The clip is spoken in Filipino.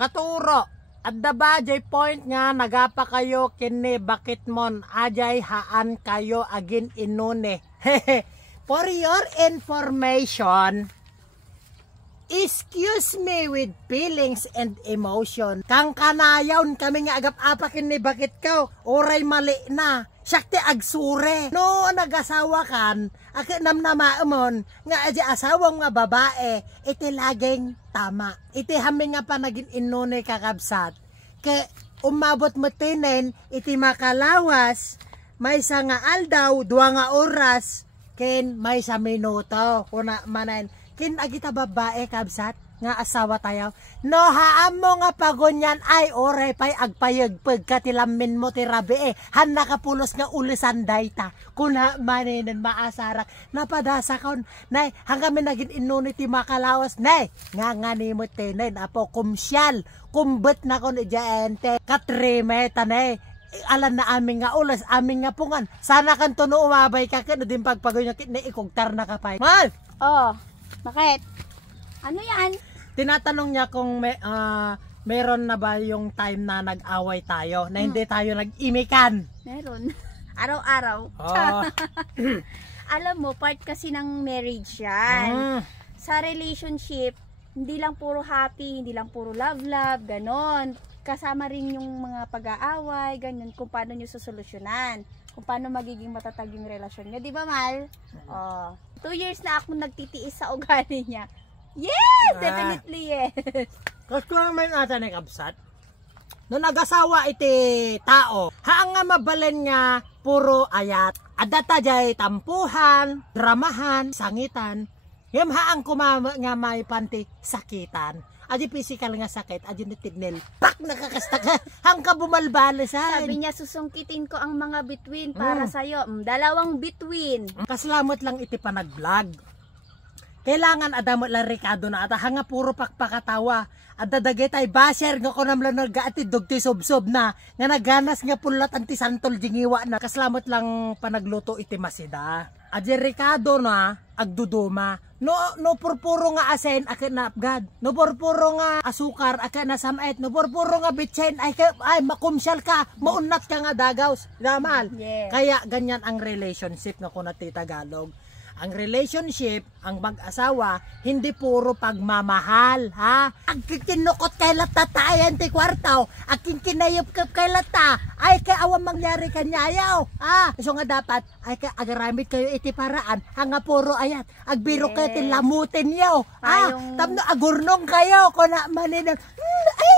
Katuro, adda ba jay point nga nagapa kayo kini bakit mon ajay haan kayo agin inune. For your information, excuse me with feelings and emotion. Kang kanayaw kami nga agap-apa kini bakit ka oray mali na. Sakti agsure. No nagasawa kan, aki namnamaamon nga aja asawang nga babae, iti laging tama. Iti hami nga pa naging inunay kakabsat. Ke umabot mo tinen, iti makalawas, may sa nga aldaw, 2 nga oras, ken may sa minuto. Kuna manan, kin agita babae kabsat, nga asawa tayo. No haam mo nga pagunyan ay oray pay agpayagpag katilamin mo ti rabi han nakapulos nga ulisan dayta. Kuna manin maasarak napadasa kon nay hanggamin naging inunit ti makalawas nay nga ni mo tenen apo kumsyal kumbet na kon ijaente katrime tanay alan na aming nga ulas aming nga pungan sana kan tuno umabay ka ken din pagpagunyan na ikugtar na kapay mal. Oh, bakit? Ano yan? Tinatanong niya kung meron na ba yung time na nag-away tayo, na hindi tayo nag-imikan. Meron. Araw-araw. Oh. Alam mo, part kasi ng marriage yan. Sa relationship, hindi lang puro happy, hindi lang puro love-love, ganon. Kasama rin yung mga pag-aaway, ganon, kung paano nyo susolusyonan. Kung paano magiging matatag yung relasyon nyo. Di ba, Mal? Oh. 2 years na ako nagtitiis sa ugali niya. Yes! Definitely yes! Kasi kung may natin ay kabsat, no nagasawa iti tao, haang nga mabalen nga puro ayat, adata jay tampuhan, dramahan, sangitan, yung haang kumama nga may panti sakitan. Adi physical nga sakit, adi nitignil, pak nakakasta ka, hang ka bumalbalisan. Sabi niya, susungkitin ko ang mga between para sa'yo. 2 between. Kasalamat lang iti pa nag-vlog. Kailangan adamot lang Ricardo na ata hanga puro pakpakatawa. Adadagay tay basher nga kunam lang nagaati dugti sobsob na nga naganas nga pulat anti santol jingiwa na kaslamot lang panagluto iti masida. Adje Ricardo na agduduma. No purpuro nga asen akin na apgad. No purpuro nga asukar akin na samait. No purpuro nga bitsen ay makumsyal ka, maunat ka nga dagaws. Damal. Yeah. Kaya ganyan ang relationship nga kunat ti Tagalog. Ang relationship, ang mag-asawa, hindi puro pagmamahal, ha? Ang kinukot kay lata tayan ti kwartaw, ang kinayupkap kay lata, ay kay awang mangyari kanyayaw, ha? So nga dapat, ay kay agaramit kayo iti paraan, hanga puro ayat, agbiro kayo ti lamutin yaw, ha? Tamno agurnong kayo, kuna maninang, ay,